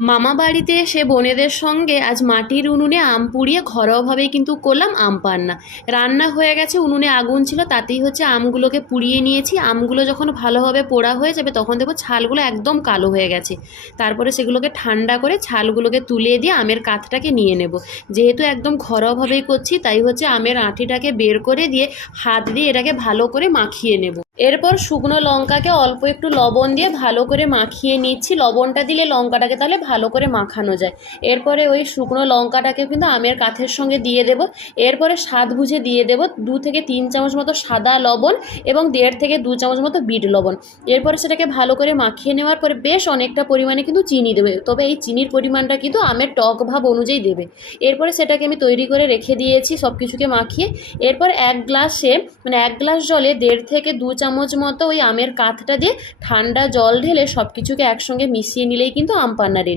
মামা বাড়িতে এসে বোনেদের সঙ্গে আজ মাটির উনুনে আম পুড়িয়ে ঘরোয়াভাবেই কিন্তু করলাম আম পান্না। রান্না হয়ে গেছে, উনুনে আগুন ছিল, তাতেই হচ্ছে আমগুলোকে পুড়িয়ে নিয়েছি। আমগুলো যখন ভালোভাবে পোড়া হয়ে যাবে তখন দেখবো ছালগুলো একদম কালো হয়ে গেছে। তারপরে সেগুলোকে ঠান্ডা করে ছালগুলোকে তুলে দিয়ে আমের কাঠটাকে নিয়ে নেব। যেহেতু একদম ঘরোয়াভাবেই করছি তাই হচ্ছে আমের আঁটিটাকে বের করে দিয়ে হাত দিয়ে এটাকে ভালো করে মাখিয়ে নেব। এরপর শুকনো লঙ্কাকে অল্প একটু লবণ দিয়ে ভালো করে মাখিয়ে নিচ্ছি। লবণটা দিলে লঙ্কাটাকে তাহলে ভালো করে মাখানো যায়। এরপরে ওই শুকনো লঙ্কাটাকে কিন্তু আমের কাঠের সঙ্গে দিয়ে দেব। এরপরে স্বাদ বুঝে দিয়ে দেব 2 থেকে 3 চামচ মতো সাদা লবণ এবং 1.5 থেকে 2 চামচ মতো বিট লবণ। এরপরে সেটাকে ভালো করে মাখিয়ে নেওয়ার পরে বেশ অনেকটা পরিমাণে কিন্তু চিনি দেবে, তবে এই চিনির পরিমাণটা কিন্তু আমের টক ভাব অনুযায়ী দেবে। এরপরে সেটাকে আমি তৈরি করে রেখে দিয়েছি সব কিছুকে মাখিয়ে। এরপর এক গ্লাস জলে 1.5 থেকে 2 চামচ মতো ওই আমের কাঠটা দিয়ে ঠান্ডা জল ঢেলে সব কিছুকে একসঙ্গে মিশিয়ে নিলেই কিন্তু আম পান্না রেডি।